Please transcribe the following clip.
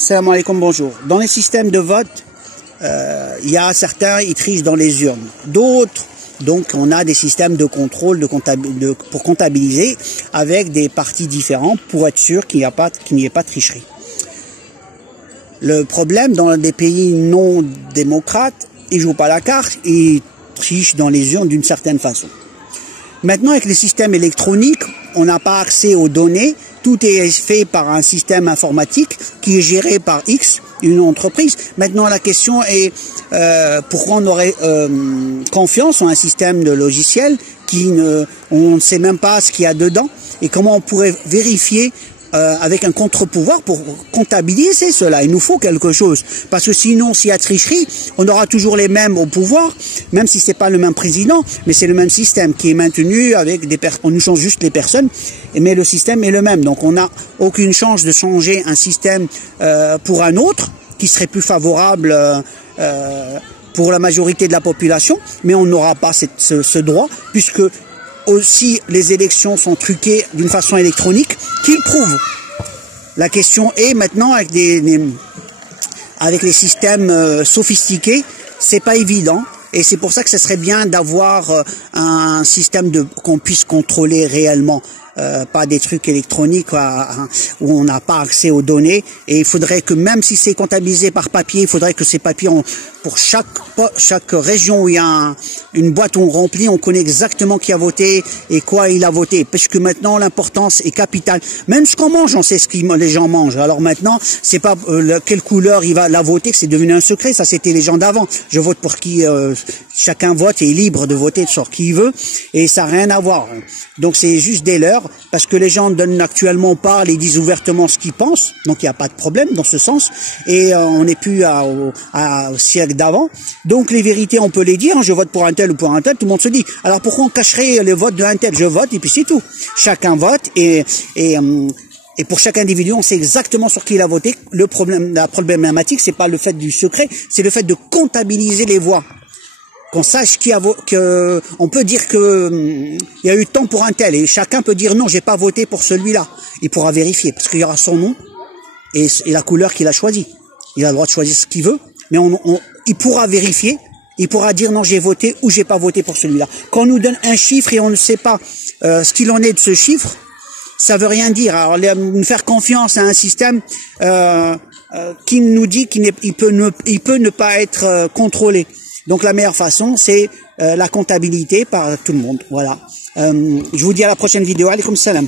Salam alaikum, bonjour. Dans les systèmes de vote, il y a certains, ils trichent dans les urnes. D'autres, donc on a des systèmes de contrôle pour comptabiliser avec des partis différents pour être sûr qu'il n'y ait pas de tricherie. Le problème dans des pays non démocrates, ils jouent pas la carte, ils trichent dans les urnes d'une certaine façon. Maintenant, avec les systèmes électroniques, on n'a pas accès aux données. Tout est fait par un système informatique qui est géré par X, une entreprise. Maintenant, la question est pourquoi on aurait confiance en un système de logiciel on ne sait même pas ce qu'il y a dedans et comment on pourrait vérifier avec un contre-pouvoir pour comptabiliser cela. Il nous faut quelque chose. Parce que sinon, s'il y a tricherie, on aura toujours les mêmes au pouvoir, même si c'est pas le même président, mais c'est le même système qui est maintenu avec on nous change juste les personnes, mais le système est le même. Donc on n'a aucune chance de changer un système pour un autre qui serait plus favorable pour la majorité de la population, mais on n'aura pas ce droit puisque aussi les élections sont truquées d'une façon électronique, qu'ils prouvent. La question est maintenant avec les systèmes sophistiqués, c'est pas évident. Et c'est pour ça que ce serait bien d'avoir un système qu'on puisse contrôler réellement, pas des trucs électroniques où on n'a pas accès aux données. Et il faudrait que même si c'est comptabilisé par papier, il faudrait que ces papiers, pour chaque région où il y a une boîte où on remplit, on connaît exactement qui a voté et quoi il a voté. Parce que maintenant l'importance est capitale. Même ce qu'on mange, on sait ce que les gens mangent. Alors maintenant, c'est pas quelle couleur il va la voter, que c'est devenu un secret. Ça, c'était les gens d'avant. Je vote pour qui chacun vote et est libre de voter sur qui il veut. Et ça n'a rien à voir. Donc c'est juste des leurres. Parce que les gens donnent actuellement parlent et disent ouvertement ce qu'ils pensent. Donc il n'y a pas de problème dans ce sens. Et on n'est plus au siècle d'avant. Donc les vérités, on peut les dire. Je vote pour un tel ou pour un tel. Tout le monde se dit. Alors pourquoi on cacherait le vote d'un tel? Je vote et puis c'est tout. Chacun vote et pour chaque individu, on sait exactement sur qui il a voté. La problématique, c'est pas le fait du secret, c'est le fait de comptabiliser les voix. Qu'on sache qui a voté, on peut dire que il y a eu tant pour un tel et chacun peut dire non, j'ai pas voté pour celui-là. Il pourra vérifier parce qu'il y aura son nom et la couleur qu'il a choisi. Il a le droit de choisir ce qu'il veut, mais il pourra vérifier. Il pourra dire non, j'ai voté ou j'ai pas voté pour celui-là. Quand on nous donne un chiffre et on ne sait pas ce qu'il en est de ce chiffre, ça veut rien dire. Alors nous faire confiance à un système qui nous dit qu'il peut ne pas être contrôlé. Donc la meilleure façon, c'est la comptabilité par tout le monde. Voilà. Je vous dis à la prochaine vidéo. Alaykoum salam.